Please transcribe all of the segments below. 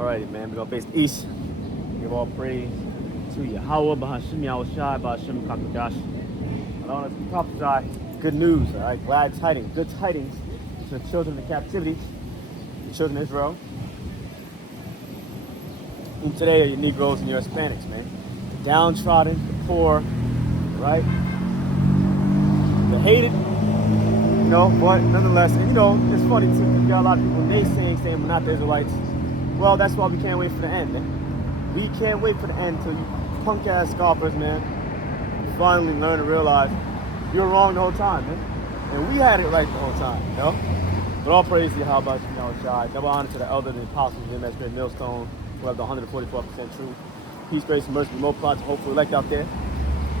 Alrighty, man. We're going to face east. Give all praise to Yahweh, Bahashim Yahushai, Bahashim Kakadash. Allow us to prophesy good news, all right? Glad tidings, good tidings to the children in captivity, the children of Israel. Whom today are your Negroes and your Hispanics, man. The downtrodden, the poor, right? The hated, but nonetheless, and it's funny too, because you got a lot of people saying we're not the Israelites. Well, that's why we can't wait for the end, man. We can't wait for the end until you punk ass scoffers, man, you finally learn to realize you're wrong the whole time, man. And we had it right the whole time, But all praise to Yahweh, Shai. Double honor to the elder, the apostles, the MS Great Millstone, who have the 144% truth. Peace, grace, and mercy, multiply to hopeful elect out there,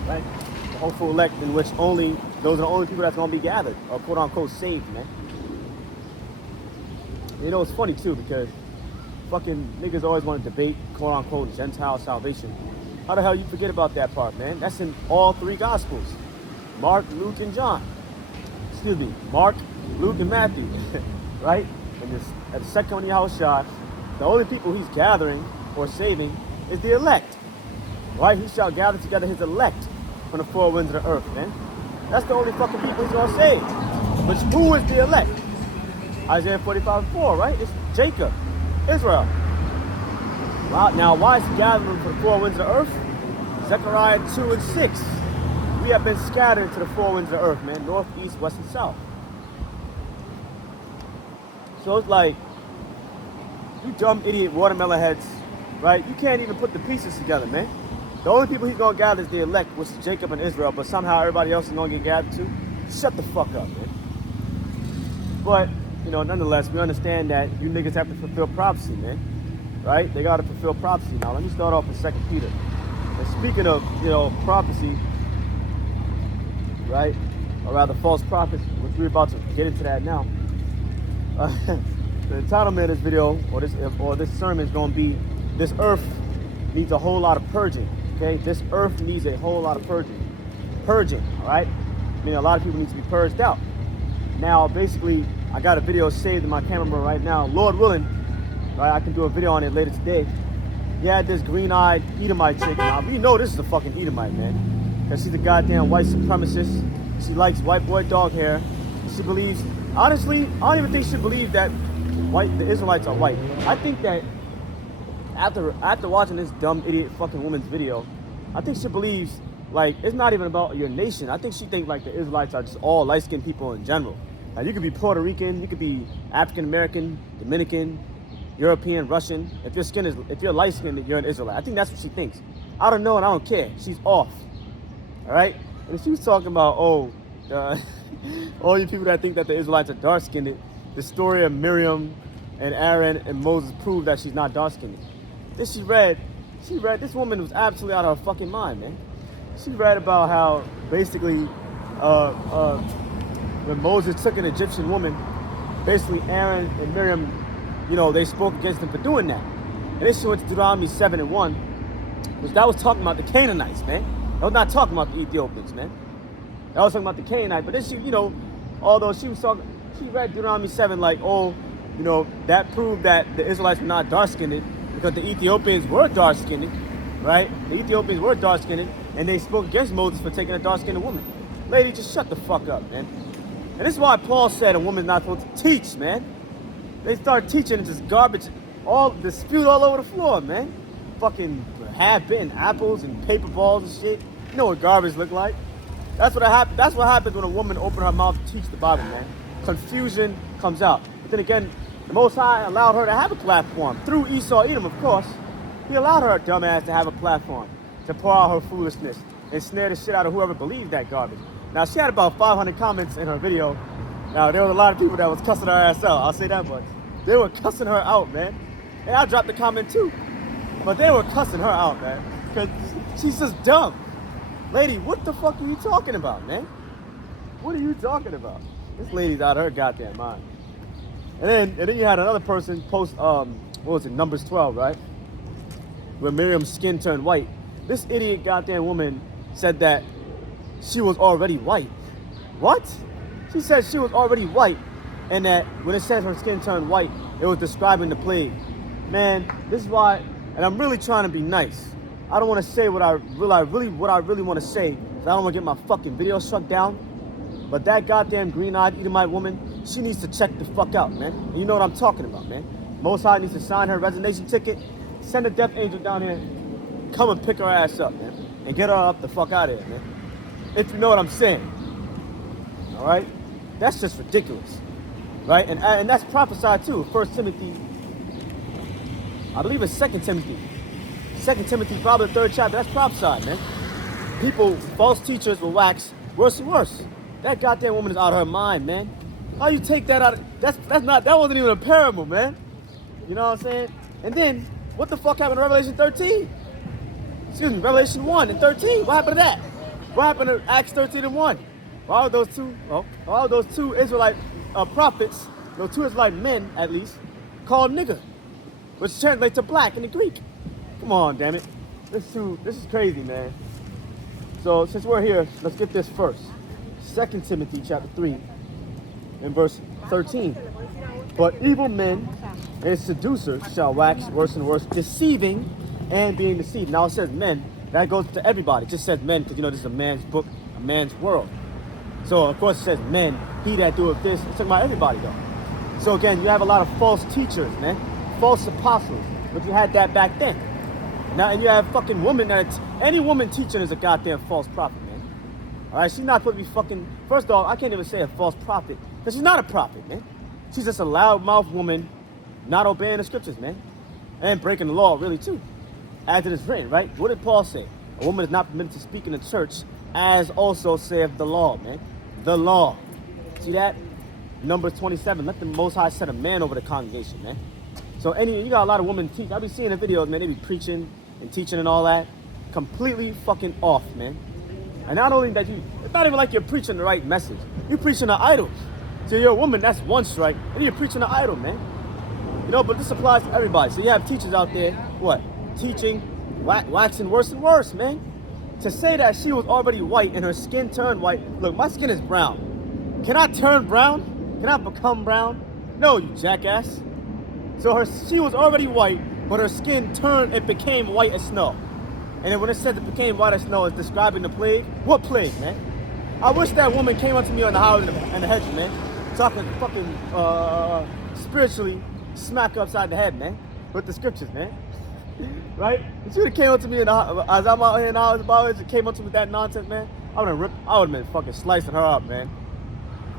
right? The hopeful elect in which those are the only people that's going to be gathered, or quote unquote saved, man. It's funny too, because fucking niggas always want to debate quote unquote Gentile salvation. How the hell you forget about that part, man? That's in all three Gospels. Mark, Luke, and John. Excuse me, Mark, Luke, and Matthew, right? And at the second one, Yahushua, the only people he's gathering or saving is the elect, right? He shall gather together his elect from the four winds of the earth, man. That's the only fucking people he's gonna save. But who is the elect? Isaiah 45:4, right? It's Jacob, Israel. Wow. Now, why is he gathering for the four winds of the earth? Zechariah 2:6. We have been scattered to the four winds of the earth, man. North, east, west, and south. So it's like, you dumb idiot watermelon heads, right? You can't even put the pieces together, man. The only people he's going to gather is the elect, which is Jacob and Israel, but somehow everybody else is going to get gathered too. Shut the fuck up, man. But, nonetheless, we understand that you niggas have to fulfill prophecy, man. Right? They got to fulfill prophecy. Now, let me start off with 2 Peter. And speaking of, prophecy, right? Or rather, false prophets, which we're about to get into that now. The entitlement of this video, or this sermon is going to be, this earth needs a whole lot of purging. Okay, this earth needs a whole lot of purging. Purging, all right? I mean, a lot of people need to be purged out. Now, basically, I got a video saved in my camera right now. Lord willing, right, I can do a video on it later today. You had this green-eyed Edomite chick. Now, we know this is a fucking Edomite, man. Because she's a goddamn white supremacist. She likes white boy dog hair. She believes, honestly, I don't even think she believes that the Israelites are white. I think that after watching this dumb idiot fucking woman's video, I think she believes, it's not even about your nation. I think she thinks, the Israelites are just all light-skinned people in general. You could be Puerto Rican, you could be African-American, Dominican, European, Russian. If you're light-skinned, you're an Israelite. I think that's what she thinks. I don't know and I don't care. She's off. All right? And if she was talking about, all you people that think that the Israelites are dark-skinned, the story of Miriam and Aaron and Moses proved that she's not dark-skinned. Then she read, this woman was absolutely out of her fucking mind, man. She read about how basically when Moses took an Egyptian woman, basically Aaron and Miriam, they spoke against him for doing that. And then she went to Deuteronomy 7:1, which that was talking about the Canaanites, man. That was not talking about the Ethiopians, man. That was talking about the Canaanites. But then she, although she read Deuteronomy 7 that proved that the Israelites were not dark-skinned because the Ethiopians were dark-skinned, right? The Ethiopians were dark-skinned, and they spoke against Moses for taking a dark-skinned woman. Lady, just shut the fuck up, man. And this is why Paul said a woman's not supposed to teach, man. They start teaching and just garbage, spewed all over the floor, man. Fucking half-bitten apples and paper balls and shit. You know what garbage look like? That's what happens when a woman opens her mouth to teach the Bible, man. Confusion comes out. But then again, the Most High allowed her to have a platform through Esau Edom, of course. He allowed her dumbass to have a platform to pour out her foolishness and snare the shit out of whoever believes that garbage. Now, she had about 500 comments in her video. Now, there was a lot of people that was cussing her ass out. I'll say that much. They were cussing her out, man. And I dropped a comment too. But they were cussing her out, man. Because she's just dumb. Lady, what the fuck are you talking about, man? What are you talking about? This lady's out of her goddamn mind. And then you had another person post, Numbers 12, right? Where Miriam's skin turned white. This idiot goddamn woman said that she was already white. What? She said she was already white, and that when it said her skin turned white, it was describing the plague. Man, this is why, and I'm really trying to be nice. I don't want to say what I really want to say, because I don't want to get my fucking video struck down. But that goddamn green-eyed Edomite woman, she needs to check the fuck out, man. And you know what I'm talking about, man. Most High needs to sign her resignation ticket, send a death angel down here, come and pick her ass up, man, and get her up the fuck out of here, man. If you know what I'm saying. All right? That's just ridiculous, right? And that's prophesied too. 1 Timothy, I believe it's 2 Timothy. 2 Timothy, probably the 3rd chapter. That's prophesied, man. People, false teachers will wax worse and worse. That goddamn woman is out of her mind, man. How you take that out? That wasn't even a parable, man. You know what I'm saying? And then, what the fuck happened to Revelation 13? Excuse me, Revelation 1 and 13. What happened to that? What happened to Acts 13 and 1? Why are those two Israelite prophets, those two Israelite men at least, called nigger, which translates to black in the Greek? Come on, damn it. This is crazy, man. So since we're here, let's get this first. 2 Timothy chapter 3 and verse 13. But evil men and seducers shall wax worse and worse, deceiving and being deceived. Now it says men. That goes to everybody. It just says men because, you know, this is a man's book, a man's world. So, of course, it says men, he that doeth this. It's talking about everybody, though. So, again, you have a lot of false teachers, man. False apostles. But you had that back then. Now, and you have fucking women any woman teaching is a goddamn false prophet, man. All right? She's not supposed to be fucking... First off, I can't even say a false prophet because she's not a prophet, man. She's just a loudmouth woman not obeying the scriptures, man. And breaking the law, really, too. As it is written, right? What did Paul say? A woman is not permitted to speak in the church, as also saith the law, man. The law. See that? Numbers 27. Let the Most High set a man over the congregation, man. So you got a lot of women teach. I be seeing the videos, man. They be preaching and teaching and all that. Completely fucking off, man. And not only that, it's not even like you're preaching the right message. You're preaching an idol. So you're a woman, that's one strike. And you're preaching an idol, man. You know, but this applies to everybody. So you have teachers out there, what? Teaching, waxing worse and worse, man. To say that she was already white and her skin turned white. Look, my skin is brown. Can I turn brown? Can I become brown? No, you jackass. So she was already white, but her skin turned and became white as snow. And then when it says it became white as snow, it's describing the plague. What plague, man? I wish that woman came up to me on the highway and the hedge, man. So I could fucking spiritually smack her upside the head, man. With the scriptures, man. Right? If she would have came up to me as I'm out here in the house about it, came up to me with that nonsense, man, I would have been fucking slicing her up, man.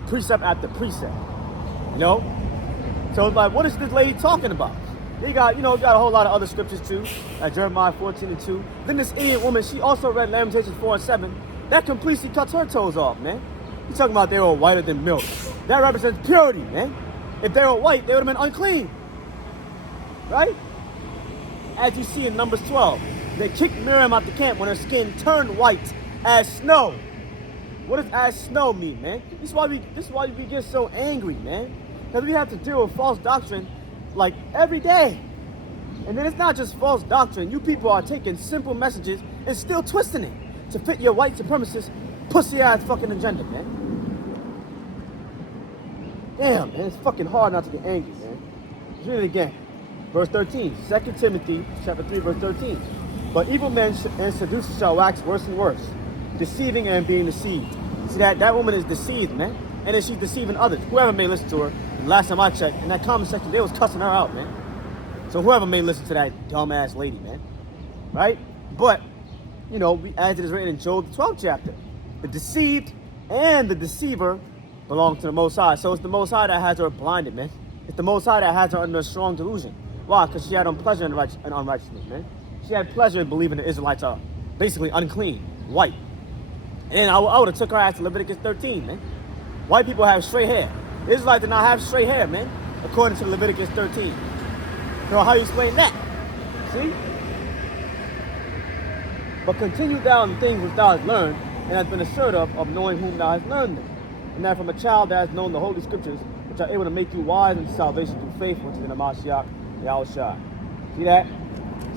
Precept after precept. You know? So it's like, what is this lady talking about? You got a whole lot of other scriptures too, like Jeremiah 14 and 2. Then this idiot woman, she also read Lamentations 4 and 7. That completely cuts her toes off, man. You talking about they were whiter than milk. That represents purity, man. If they were white, they would have been unclean. Right? As you see in Numbers 12, they kicked Miriam out the camp when her skin turned white as snow. What does as snow mean, man? This is why we get so angry, man. Because we have to deal with false doctrine like every day. And then it's not just false doctrine. You people are taking simple messages and still twisting it to fit your white supremacist pussy-ass fucking agenda, man. Damn, man, it's fucking hard not to get angry, man. Let's read it again. Verse 13, 2 Timothy chapter 3, verse 13. But evil men and seducers shall wax worse and worse, deceiving and being deceived. See, that woman is deceived, man. And then she's deceiving others. Whoever may listen to her, the last time I checked, in that comment section, they was cussing her out, man. So whoever may listen to that dumbass lady, man. Right? But, you know, as it is written in Job, the 12th chapter, the deceived and the deceiver belong to the Most High. So it's the Most High that has her blinded, man. It's the Most High that has her under a strong delusion. Why? Because she had pleasure in unrighteousness, man. She had pleasure in believing the Israelites are basically unclean, white. And I would have took her ass to Leviticus 13, man. White people have straight hair. The Israelites did not have straight hair, man, according to Leviticus 13. So how you explain that? See? But continue thou in things which thou hast learned, and hast been assured of knowing whom thou hast learned them. And that from a child thou hast known the holy scriptures, which are able to make you wise unto salvation through faith, which is in the Mashiach, Yahushua. See that?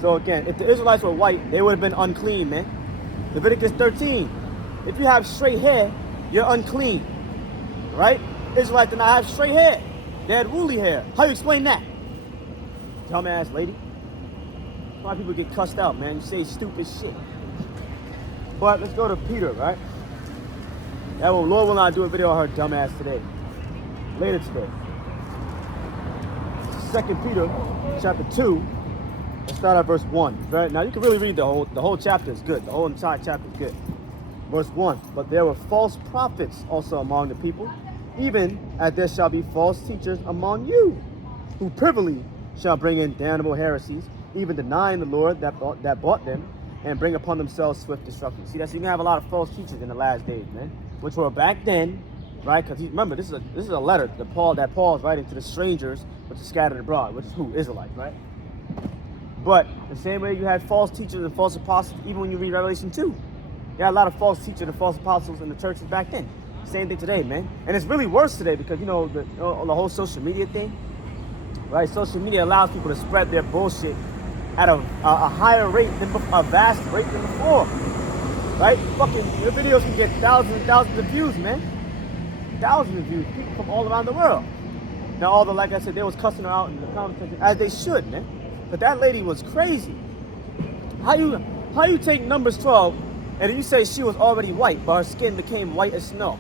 So again, if the Israelites were white, they would have been unclean, man. Leviticus 13. If you have straight hair, you're unclean. Right? Israelites did not have straight hair. They had woolly hair. How do you explain that? dumbass lady. A lot of people get cussed out, man. You say stupid shit. But let's go to Peter, right? That will, Lord will not do a video on her dumbass today. Later today. 2 Peter chapter 2. Let's start at verse 1. Right? Now you can really read the whole chapter is good. The whole entire chapter is good. Verse 1. But there were false prophets also among the people, even as there shall be false teachers among you, who privily shall bring in damnable heresies, even denying the Lord that bought them, and bring upon themselves swift destruction. See, that's you're gonna have a lot of false teachers in the last days, man. Which were back then, right? Because remember, this is a letter that Paul's writing to the strangers, which is scattered abroad, which is who? Israelites, right? But the same way you had false teachers and false apostles, even when you read Revelation 2, you had a lot of false teachers and false apostles in the churches back then. Same thing today, man. And it's really worse today because the whole social media thing, right? Social media allows people to spread their bullshit at a higher rate a vast rate than before, right? Fucking your videos can get thousands and thousands of views, man. Thousands of views, people from all around the world. Now, although, like I said, they was cussing her out in the comment section, as they should, man. But that lady was crazy. How you take Numbers 12 and you say she was already white, but her skin became white as snow?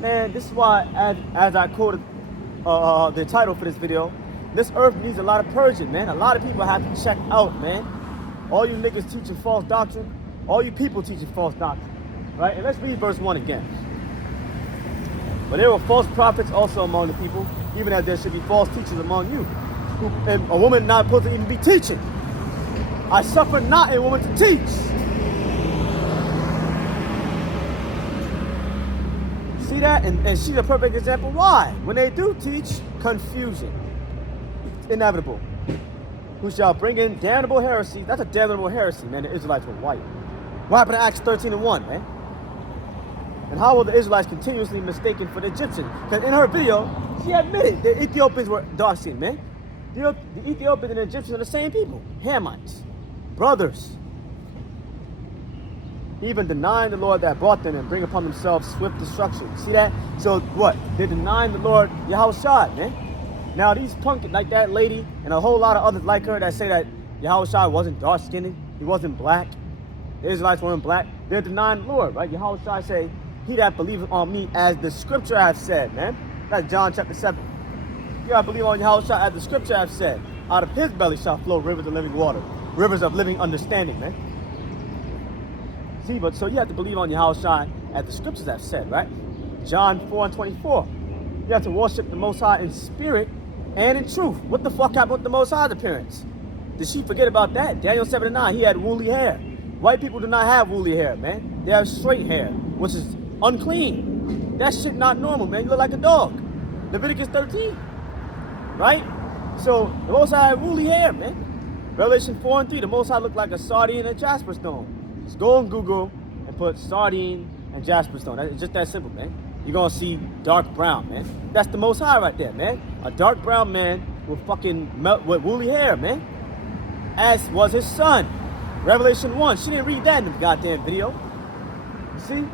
Man, this is why, as I quoted the title for this video, this earth needs a lot of purging, man. A lot of people have to check out, man. All you niggas teaching false doctrine, all you people teaching false doctrine, right? And let's read verse 1 again. But there were false prophets also among the people, even as there should be false teachers among you, and a woman not supposed to even be teaching. I suffer not a woman to teach. See that? And she's a perfect example. Why? When they do teach, confusion. It's inevitable. Who shall bring in damnable heresies? That's a damnable heresy, man. The Israelites were white. What happened to Acts 13:1, man? And how were the Israelites continuously mistaken for the Egyptians? Because in her video, she admitted the Ethiopians were dark-skinned, man. The Ethiopians and the Egyptians are the same people. Hamites. Brothers. Even denying the Lord that brought them and bring upon themselves swift destruction. See that? So what? They're denying the Lord Yahushua, man. Now these punk like that lady and a whole lot of others like her that say that Yahushua wasn't dark-skinned, he wasn't black, the Israelites weren't black, they're denying the Lord, right? Yahushua say, he that believeth on me as the scripture hath said, man. That's John chapter 7. You gotta believe on Yahushua as the scripture hath said. Out of his belly shall flow rivers of living water, rivers of living understanding, man. See, but so you have to believe on Yahushua as the scriptures have said, right? John 4:24. You have to worship the Most High in spirit and in truth. What the fuck happened with the Most High's appearance? Did she forget about that? Daniel 7:9, he had woolly hair. White people do not have woolly hair, man. They have straight hair, which is unclean. That shit not normal, man. You look like a dog. Leviticus 13, right? So the Most High had woolly hair, man. Revelation 4:3, the Most High looked like a sardine and jasper stone. Just go on Google and put sardine and jasper stone. It's just that simple, man. You're gonna see dark brown, man. That's the Most High right there, man. A dark brown man with with woolly hair, man. As was his son. Revelation 1. She didn't read that in the goddamn video. You see?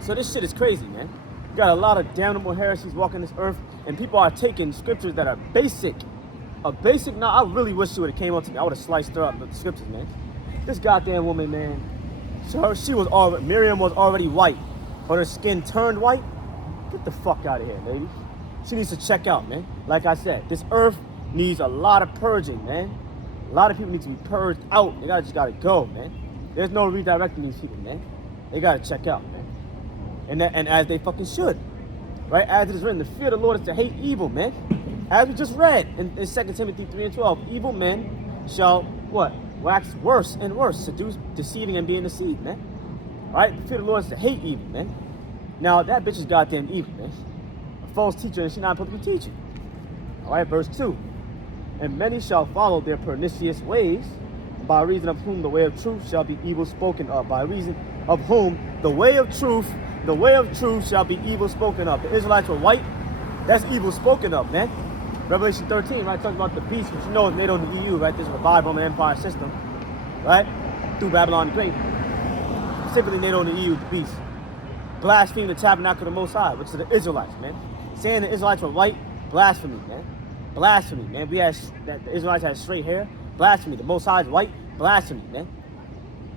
So this shit is crazy, man. You got a lot of damnable heresies walking this earth, and people are taking scriptures that are basic. Now, I really wish she would have came up to me. I would have sliced her up with the scriptures, man. This goddamn woman, man. Miriam was already white, but her skin turned white. Get the fuck out of here, lady. She needs to check out, man. Like I said, this earth needs a lot of purging, man. A lot of people need to be purged out. They just gotta go, man. There's no redirecting these people, man. They gotta check out, man. And as they fucking should, right? As it is written, the fear of the Lord is to hate evil, man. As we just read in 2 Timothy 3:12, evil men shall what? Wax worse and worse, seduce, deceiving and being deceived, man. All right? The fear of the Lord is to hate evil, man. Now, that bitch is goddamn evil, man. A false teacher, and she's not supposed to be teaching. All right, verse 2. And many shall follow their pernicious ways, by reason of whom the way of truth shall be evil spoken of. By reason of whom the way of truth shall be evil spoken of. The Israelites were white. That's evil spoken of, man. Revelation 13, right, talking about the beast, which you know is made on the EU, right? This is a revived Roman Empire system, right? Through Babylon the Great. Specifically made on the EU, the beast. Blaspheme the tabernacle of the Most High, which is the Israelites, man. Saying the Israelites were white, blasphemy, man. blasphemy, man. That the Israelites had straight hair, blasphemy. The Most High is white, blasphemy, man.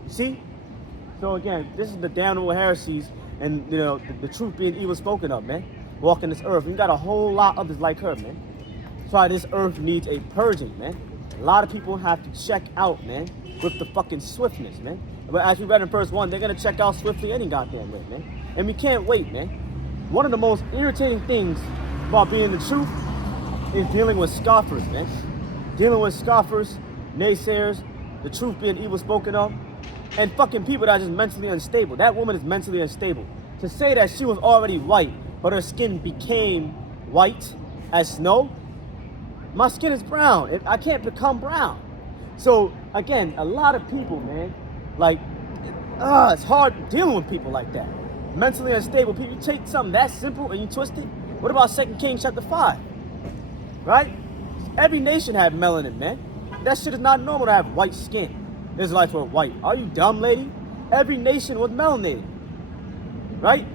You see? So again, this is the damnable heresies and, you know, the truth being evil spoken of, man. Walking this earth. We got a whole lot of others like her, man. That's why this earth needs a purging, man. A lot of people have to check out, man, with the fucking swiftness, man. But as we read in verse 1, they're going to check out swiftly any goddamn way, man. And we can't wait, man. One of the most irritating things about being the truth is dealing with scoffers, man. Dealing with scoffers, naysayers, the truth being evil spoken of, and fucking people that are just mentally unstable. That woman is mentally unstable. To say that she was already white, but her skin became white as snow, my skin is brown. I can't become brown. So, again, a lot of people, man, like, it's hard dealing with people like that. Mentally unstable people. You take something that simple and you twist it. What about 2 Kings chapter 5? Right? Every nation had melanin, man. That shit is not normal to have white skin. Israelites were white. Are you dumb, lady? Every nation was melanated. Right?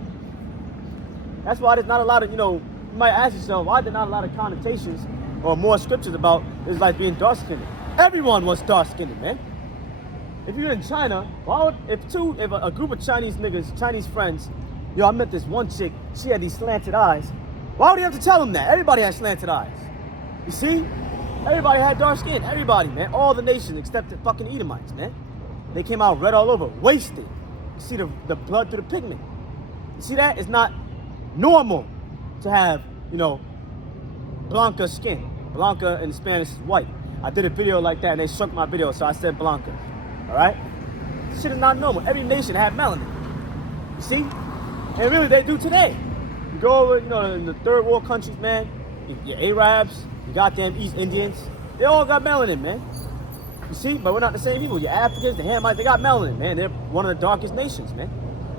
That's why there's not a lot of, you know, you might ask yourself, why there not a lot of connotations or more scriptures about Israelites being dark-skinned? Everyone was dark-skinned, man. If you're in China, why would, if a group of Chinese niggas, Chinese friends, yo, I met this one chick, she had these slanted eyes. Why would you have to tell them that? Everybody has slanted eyes. You see? Everybody had dark skin. Everybody, man. All the nations except the fucking Edomites, man. They came out red all over, wasted. You see the blood through the pigment. You see that? It's not normal to have, you know, Blanca skin. Blanca in Spanish is white. I did a video like that and they shrunk my video, so I said Blanca. All right? This shit is not normal. Every nation had melanin. You see? And really, they do today. You go over, you know, in the third world countries, man, your Arabs, your goddamn East Indians, they all got melanin, man. You see? But we're not the same people. Your Africans, the Hamites, they got melanin, man. They're one of the darkest nations, man.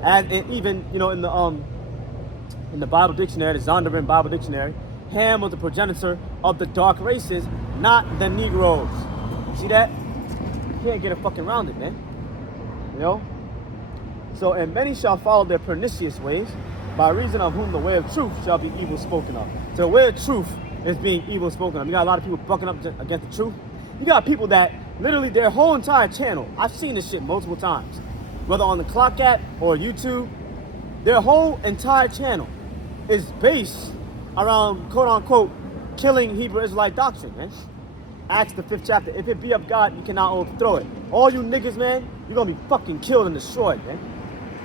And even, you know, in the Bible dictionary, the Zondervan Bible dictionary, Ham was the progenitor of the dark races, not the Negroes. You see that? You can't get a fucking around it, man. You know? So, and many shall follow their pernicious ways, by reason of whom the way of truth shall be evil spoken of. So the way of truth is being evil spoken of. You got a lot of people bucking up against the truth. You got people that literally their whole entire channel, I've seen this shit multiple times, whether on the Clock app or YouTube, their whole entire channel is based around, quote unquote, killing Hebrew Israelite doctrine, man. Acts the 5th chapter. If it be of God, you cannot overthrow it. All you niggas, man, you're gonna be fucking killed and destroyed, man.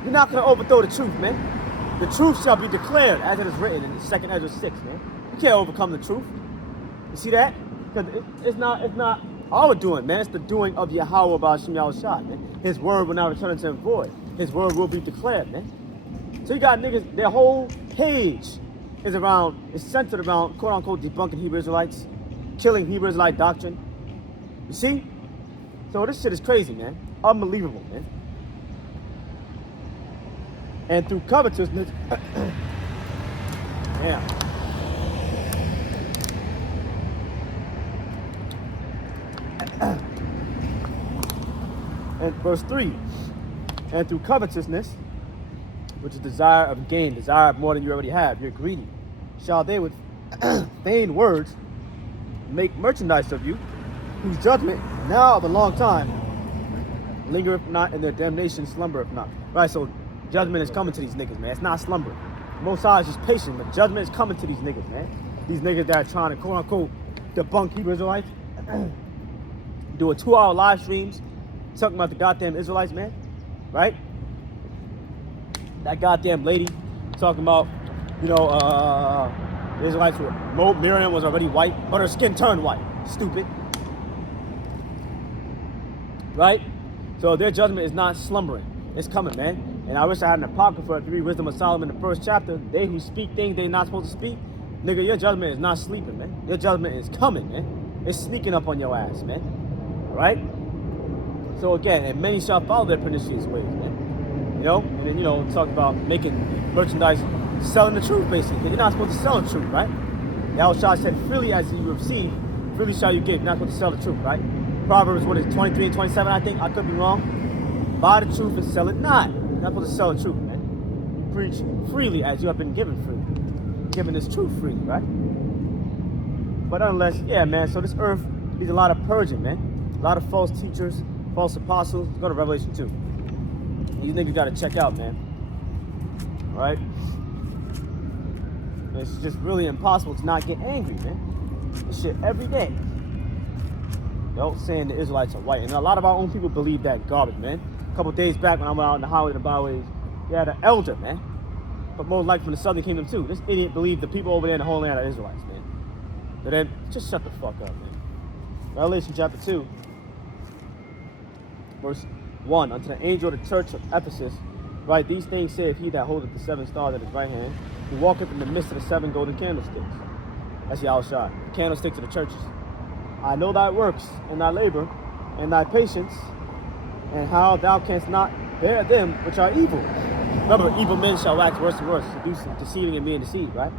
You're not gonna overthrow the truth, man. The truth shall be declared as it is written in 2 Ezra 6, man. You can't overcome the truth. You see that? Because it's not our doing, man. It's the doing of Yahweh Ba'Shem Yahushua, man. His word will not return unto him void. His word will be declared, man. So you got niggas, their whole page is centered around, quote unquote, debunking Hebrew Israelites, killing Hebrew Israelite doctrine. You see? So this shit is crazy, man. Unbelievable, man. And through covetousness, yeah. And verse 3, and through covetousness, which is desire of gain, desire of more than you already have, you're greedy, shall they with vain words make merchandise of you, whose judgment now of a long time lingereth not, and their damnation slumbereth not. Right, so judgment is coming to these niggas, man. It's not slumbering. Most High is just patient, but judgment is coming to these niggas, man. These niggas that are trying to, quote unquote, debunk Hebrew Israelites, doing 2-hour live streams, talking about the goddamn Israelites, man. Right? That goddamn lady talking about, you know, the Israelites were, Miriam was already white, but her skin turned white. Stupid. Right? So their judgment is not slumbering. It's coming, man. And I wish I had an apocrypha to read Wisdom of Solomon in the 1st chapter. They who speak things they're not supposed to speak, nigga, your judgment is not sleeping, man. Your judgment is coming, man. It's sneaking up on your ass, man. All right? So again, and many shall follow their pernicious ways, man. You know? And then, you know, talk about making merchandise, selling the truth, basically. You're not supposed to sell the truth, right? Yahushua said, freely as you receive, freely shall you give. You're not supposed to sell the truth, right? Proverbs, 23 and 27, I think. I could be wrong. Buy the truth and sell it not. You're not supposed to sell the truth, man. Preach freely as you have been given freely. Given this truth freely, right? But nonetheless, yeah, man, so this earth needs a lot of purging, man. A lot of false teachers, false apostles. Let's go to Revelation 2. These niggas gotta check out, man. All right? It's just really impossible to not get angry, man. This shit every day. Saying the Israelites are white. And a lot of our own people believe that garbage, man. A couple days back when I went out in the highways and the byways, you had an elder, man. But most likely from the southern kingdom too. This idiot believed the people over there in the Holy Land are Israelites, man. So then, just shut the fuck up, man. Revelation chapter 2, verse 1. Unto the angel of the church of Ephesus, write, these things saith he that holdeth the 7 stars at his right hand, who walketh in the midst of the 7 golden candlesticks. That's Yahushua, the candlesticks of the churches. I know thy works, and thy labor, and thy patience, and how thou canst not bear them which are evil. Remember, evil men shall wax worse and worse, seducing, deceiving, and being deceived, right?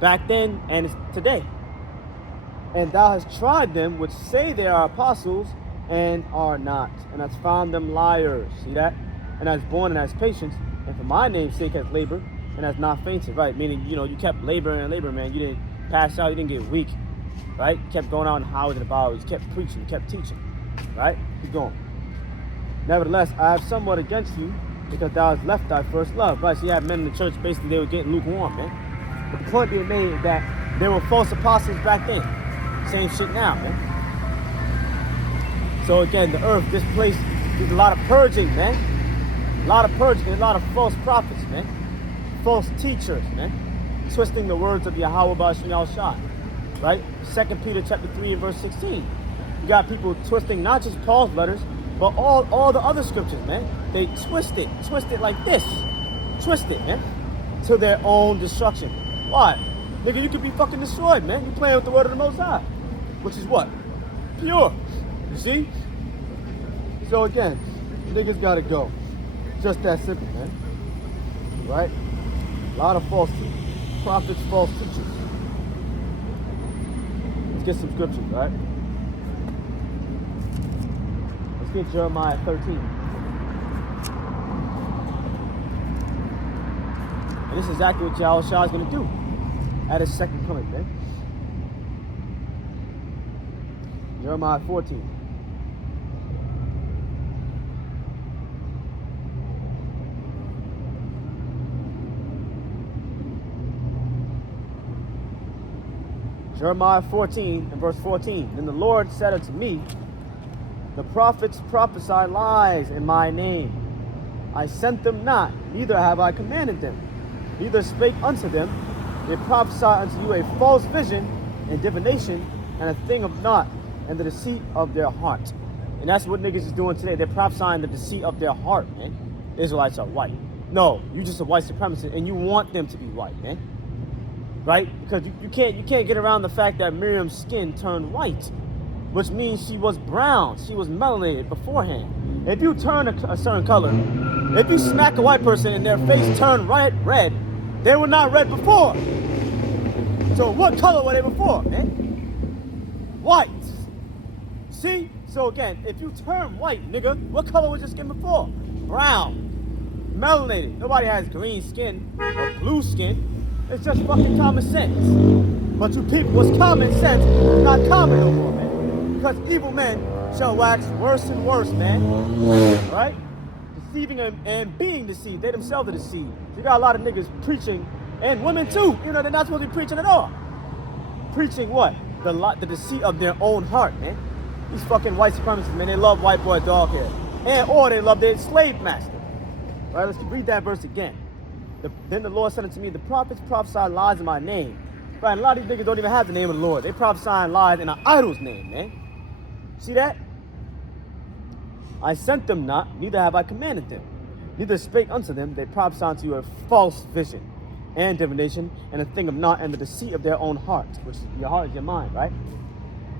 Back then, and it's today. And thou hast tried them which say they are apostles, and are not, and hast found them liars. See that? And hast borne and hast patience, and for my name's sake hast labored, and hast not fainted, right? Meaning, you kept laboring and laboring, man. You didn't pass out, you didn't get weak, right? You kept going out in the highways and the byways, you kept preaching, you kept teaching, right? Keep going. Nevertheless, I have somewhat against you, because thou hast left thy first love, right? So you had men in the church, basically they were getting lukewarm, man. But the point being made is that there were false apostles back then. Same shit now, man. So again, the earth, this place, needs a lot of purging, man. A lot of purging, a lot of false prophets, man. False teachers, man. Twisting the words of Yahweh B'Shem Yahushua, right? 2 Peter chapter 3 and verse 16. You got people twisting not just Paul's letters, but all the other scriptures, man. They twist it like this. Twist it, man, to their own destruction. Why? Nigga, you could be fucking destroyed, man. You playing with the word of the Most High, which is what? Pure. You see? So again, niggas gotta go. Just that simple, man. Right? A lot of false prophets, false teachers. Let's get some scriptures, right? Let's get Jeremiah 13. And this is exactly what Yahushua is gonna do at his second coming, man. Jeremiah 14. Jeremiah 14 and verse 14. Then the Lord said unto me, the prophets prophesy lies in my name. I sent them not, neither have I commanded them. Neither spake unto them. They prophesy unto you a false vision and divination and a thing of naught and the deceit of their heart. And that's what niggas is doing today. They're prophesying the deceit of their heart, man. Israelites are white. No, you just a white supremacist and you want them to be white, man. Right? Because you can't get around the fact that Miriam's skin turned white, which means she was brown. She was melanated beforehand. If you turn a certain color, if you smack a white person and their face turned red, they were not red before. So what color were they before, man? White. See? So again, if you turn white, nigga, what color was your skin before? Brown. Melanated. Nobody has green skin or blue skin. It's just fucking common sense. But you people, what's common sense is not common no more, man. Because evil men shall wax worse and worse, man. Right? Deceiving and being deceived. They themselves are deceived. You got a lot of niggas preaching, and women too. You know, they're not supposed to be preaching at all. Preaching what? The deceit of their own heart, man. These fucking white supremacists, man, they love white boy dog hair. Or they love their slave master. Right, let's read that verse again. Then the Lord said unto me, the prophets prophesy lies in my name. Right, and a lot of these niggas don't even have the name of the Lord. They prophesy lies in an idol's name, man. See that? I sent them not, neither have I commanded them. Neither spake unto them, they prophesy unto you a false vision and divination and a thing of naught and the deceit of their own heart, which your heart is your mind, right?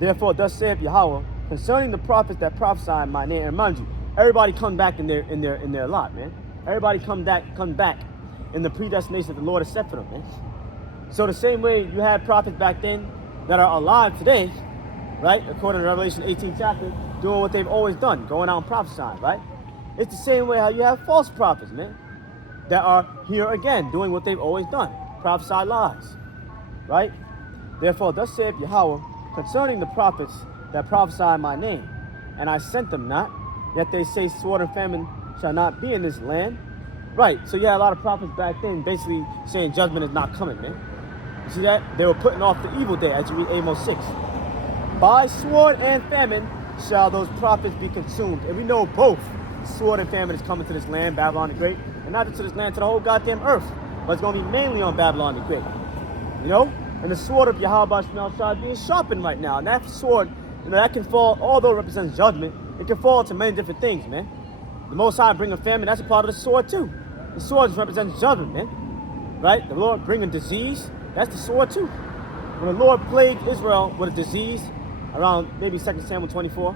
Therefore, thus saith Yahweh, concerning the prophets that prophesy in my name, and mind you, everybody come back in their lot, man. Everybody come back in the predestination that the Lord has set for them, man. So the same way you had prophets back then that are alive today, right? According to Revelation 18 chapter, doing what they've always done, going out and prophesying, right? It's the same way how you have false prophets, man, that are here again, doing what they've always done, prophesy lies, right? Therefore, thus saith Yahweh concerning the prophets that prophesy in my name, and I sent them not, yet they say sword and famine shall not be in this land. Right, so you had a lot of prophets back then basically saying judgment is not coming, man. You see that? They were putting off the evil day, as you read Amos 6. By sword and famine shall those prophets be consumed. And we know both sword and famine is coming to this land, Babylon the Great, and not just to this land, to the whole goddamn earth. But it's going to be mainly on Babylon the Great. You know? And the sword of Yahweh is being sharpened right now. And that sword, that can fall, although it represents judgment, it can fall to many different things, man. The Most High bringing famine, that's a part of the sword too. The sword represents judgment, man. Right? The Lord bringing disease, that's the sword too. When the Lord plagued Israel with a disease, around maybe 2 Samuel 24,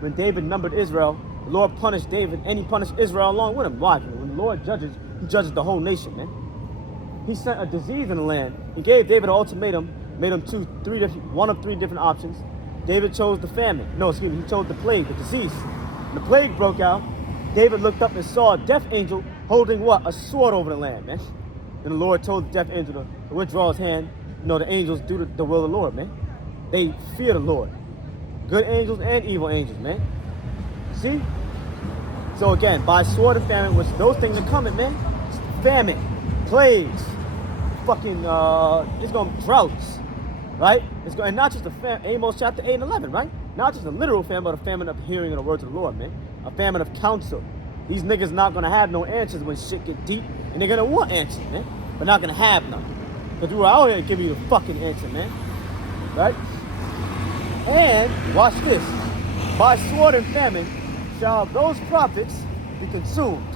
when David numbered Israel, the Lord punished David and he punished Israel along with him. Why? When the Lord judges, he judges the whole nation, man. He sent a disease in the land. He gave David an ultimatum, made him one of three different options. David chose the famine. No, excuse me, he chose the plague, the disease. When the plague broke out, David looked up and saw a death angel holding what? A sword over the land, man. And the Lord told the death angel to withdraw his hand. The angels do the will of the Lord, man. They fear the Lord. Good angels and evil angels, man. See? So again, by sword and famine, which those things are coming, man. Famine, plagues, fucking, it's going to be droughts, right? And not just Amos chapter 8 and 11, right? Not just a literal famine, but a famine of hearing of the words of the Lord, man. A famine of counsel. These niggas not going to have no answers when shit get deep, and they're going to want answers, man. But not going to have none. Because we were out here giving you the fucking answer, man. Right? And, watch this. By sword and famine shall those prophets be consumed,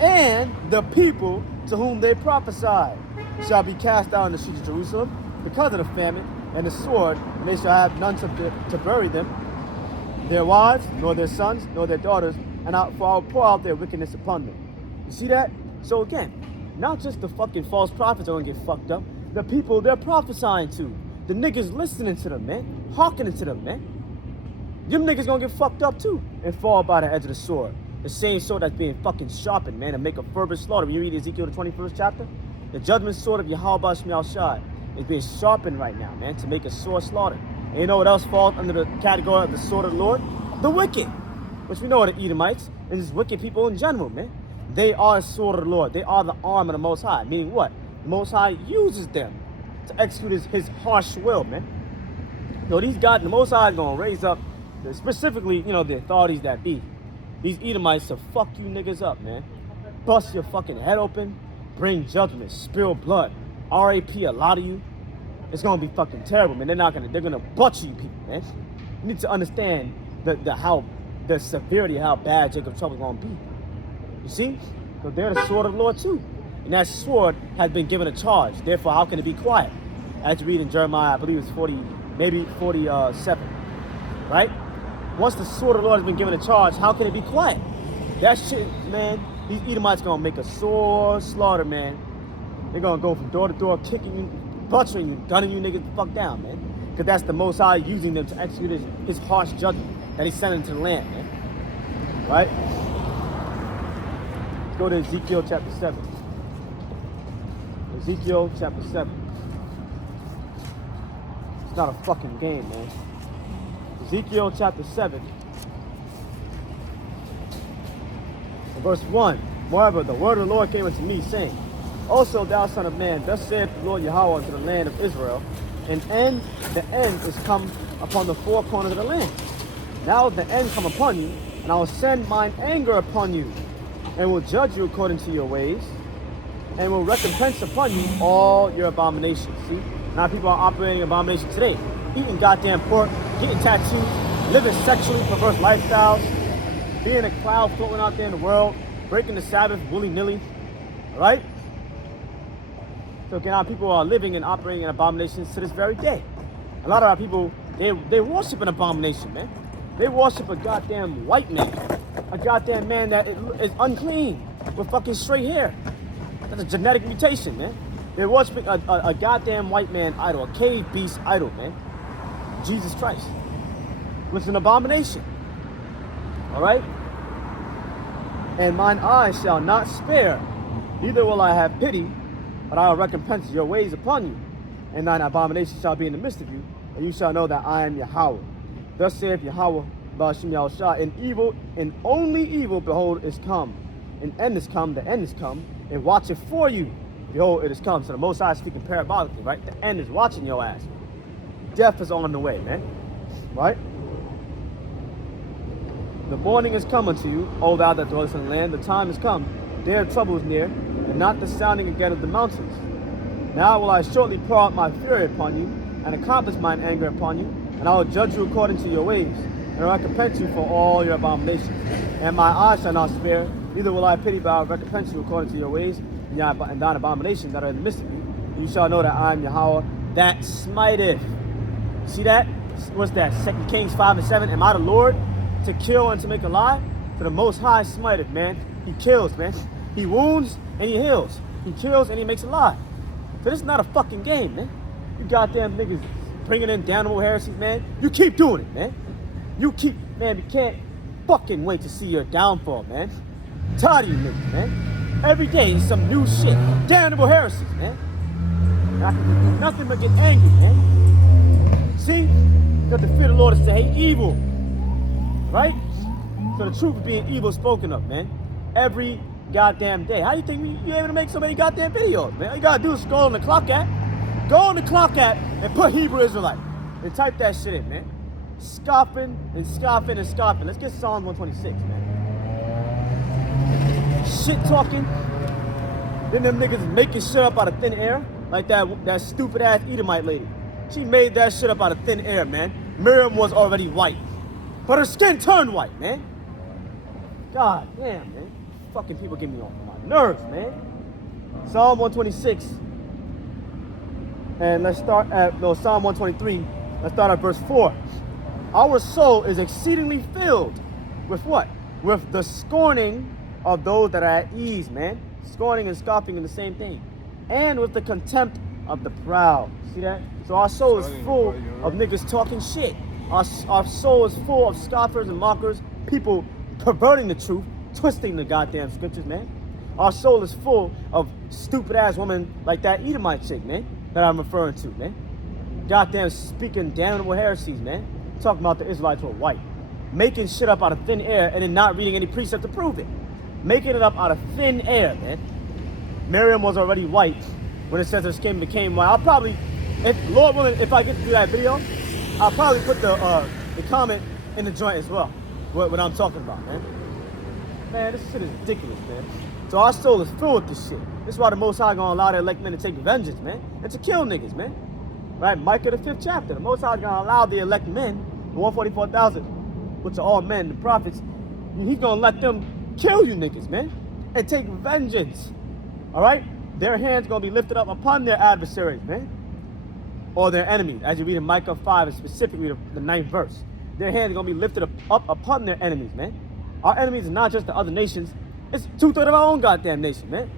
and the people to whom they prophesied shall be cast out in the streets of Jerusalem because of the famine and the sword, and they shall have none to bury them, their wives, nor their sons, nor their daughters, and for I will pour out their wickedness upon them. You see that? So again, not just the fucking false prophets are gonna get fucked up, the people they're prophesying to, the niggas listening to them, man, hearkening to them, man. Them niggas gonna get fucked up too and fall by the edge of the sword. The same sword that's being fucking sharpened, man, and make a further slaughter. When you read Ezekiel the 21st chapter, the judgment sword of Yahweh is being sharpened right now, man, to make a sore slaughter. And you know what else falls under the category of the sword of the Lord? The wicked, which we know are the Edomites, and just wicked people in general, man. They are the sword of the Lord. They are the arm of the Most High. Meaning what? The Most High uses them to execute his harsh will, man. These guys, the Most High is going to raise up, specifically, the authorities that be. These Edomites to fuck you niggas up, man. Bust your fucking head open, bring judgment, spill blood, RAP a lot of you. It's gonna be fucking terrible, man. They're gonna butcher you people, man. You need to understand the severity of how bad Jacob's trouble is gonna be. You see? So they're the sword of the Lord too. And that sword has been given a charge. Therefore, how can it be quiet? As you read in Jeremiah, I believe it's 47, right? Once the sword of the Lord has been given a charge, how can it be quiet? That shit, man, these Edomites gonna make a sore slaughter, man. They're gonna go from door to door, kicking you, butchering you, gunning you niggas the fuck down, man. Because that's the Most High using them to execute his harsh judgment that he sent into the land, man. Right? Let's go to Ezekiel chapter 7. Ezekiel chapter 7. It's not a fucking game, man. Ezekiel chapter 7, verse 1. Moreover, the word of the Lord came unto me, saying, Also, thou son of man, thus saith the Lord Yahweh unto the land of Israel, the end is come upon the four corners of the land. Now the end come upon you, and I will send mine anger upon you, and will judge you according to your ways, and will recompense upon you all your abominations. See? Now people are operating abominations today. Eating goddamn pork, getting tattoos, living sexually perverse lifestyles, being a cloud floating out there in the world, breaking the Sabbath willy-nilly, right? So now people are living and operating in abominations to this very day. A lot of our people, they worship an abomination, man. They worship a goddamn white man, a goddamn man that is unclean with fucking straight hair. That's a genetic mutation, man. They're worshiping a goddamn white man idol, a cave beast idol, man. Jesus Christ, which is an abomination. All right? And mine eyes shall not spare, neither will I have pity, but I will recompense your ways upon you. and thine abomination shall be in the midst of you, and you shall know that I am Yahweh. Thus saith Yahweh, Ba'ashim Yahushua, in evil, in only evil, behold, is come. An end is come, the end is come, and watch it for you. Behold, it is come. So the Most High is speaking parabolically, right? The end is watching your ass. Death is on the way, man. Right? The morning is come unto you, O thou that dwellest in the land. The time is come. Their trouble is near, and not the sounding again of the mountains. Now will I shortly pour out my fury upon you, and accomplish mine anger upon you, and I will judge you according to your ways, and recompense you for all your abominations. And my eyes shall not spare, neither will I pity, but I will recompense you according to your ways, and thine abominations that are in the midst of you. And you shall know that I am Yahweh, that smiteth. See that? What's that? 2 Kings 5:7. Am I the Lord to kill and to make alive? For the Most High smiteth, man. He kills, man. He wounds and he heals. He kills and he makes alive. So this is not a fucking game, man. You goddamn niggas bringing in damnable heresies, man. You keep doing it, man. You can't fucking wait to see your downfall, man. I'm tired of you niggas, man. Every day is some new shit. Damnable heresies, man. And I can do nothing but get angry, man. See? Because the fear of the Lord is to hate evil. Right? So the truth of being evil is spoken of, man. Every goddamn day. How do you think you're able to make so many goddamn videos, man? All you gotta do is go on the clock app. Go on the clock app and put Hebrew Israelite. And type that shit in, man. Scoffing and scoffing and scoffing. Let's get Psalm 126, man. Shit talking. Then them niggas making shit up out of thin air. Like that stupid ass Edomite lady. She made that shit up out of thin air, man. Miriam was already white. But her skin turned white, man. God damn, man. Fucking people get me on my nerves, man. Psalm 126. And let's start at, Psalm 123. Let's start at verse 4. Our soul is exceedingly filled with what? With the scorning of those that are at ease, man. Scorning and scoffing are the same thing. And with the contempt of the proud. See that? So our soul is full of niggas talking shit. Our soul is full of scoffers and mockers, people perverting the truth, twisting the goddamn scriptures, man. Our soul is full of stupid ass women like that Edomite chick, man, that I'm referring to, man. Goddamn speaking damnable heresies, man. Talking about the Israelites were white. Making shit up out of thin air and then not reading any precept to prove it. Making it up out of thin air, man. Miriam was already white when it says her skin became white. I'll probably, if Lord willing, if I get to do that video, I'll probably put the comment in the joint as well. What I'm talking about, man. Man, this shit is ridiculous, man. So our soul is filled with this shit. This is why the Most High gonna allow the elect men to take vengeance, man. And to kill niggas, man. Right? Micah the 5th chapter. The Most High gonna allow the elect men, the 144,000, which are all men, the prophets, he's gonna let them kill you niggas, man. And take vengeance. Alright? Their hands gonna be lifted up upon their adversaries, man. Or their enemies. As you read in Micah 5, and specifically the 9th verse. Their hands gonna be lifted up upon their enemies, man. Our enemies are not just the other nations. It's 2/3 of our own goddamn nation, man.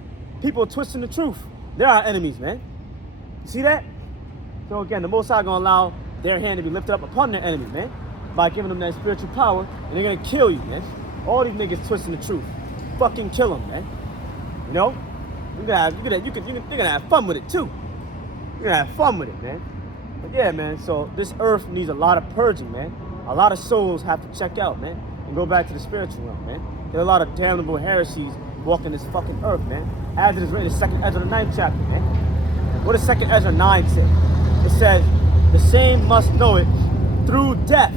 People twisting the truth. They're our enemies, man. You see that? So again, the Most High gonna allow their hand to be lifted up upon their enemies, man. By giving them that spiritual power, and they're gonna kill you, man. All these niggas twisting the truth. Fucking kill them, man. You know? You're gonna have fun with it too. You're gonna have fun with it, man. But yeah, man, so this earth needs a lot of purging, man. A lot of souls have to check out, man, and go back to the spiritual realm, man. There are a lot of damnable heresies walking this fucking earth, man. As it is written in 2nd Ezra the 9th chapter, man. What does 2nd Ezra 9 say? It says, the same must know it through death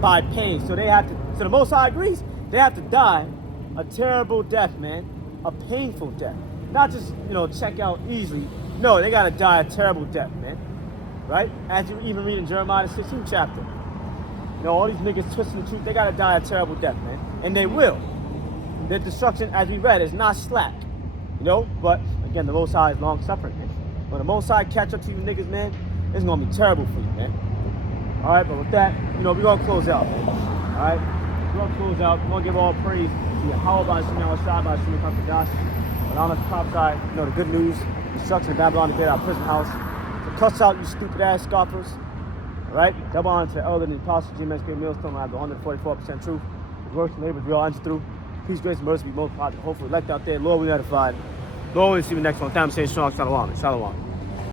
by pain. So the Most High agrees, they have to die a terrible death, man. A painful death. Not just, check out easily. No, they gotta die a terrible death, man. Right? As you even read in Jeremiah the 16th chapter. All these niggas twisting the truth, they gotta die a terrible death, man. And they will. Their destruction, as we read, is not slack. But again, the Most High is long suffering, man. When the Most High catch up to you niggas, man, it's gonna be terrible for you, man. Alright, but with that, we're gonna close out, man. Alright? We're gonna close out. We're gonna give all praise to Yahweh by Shemini Awashai by Shemini Kamkadash. But on the top side, the good news, destruction of Babylon, to get out of prison house. So cuss out you stupid ass scoffers. Alright? Double honor to the elder and the apostle, GMSK Millstone. I have the 144% truth. The works and labors we all enter through. Peace, grace, and mercy be multiplied. Hopefully elect out there. Lord, we edified. Lord, we see you next one. Time to say strong. Shalom. Shalom.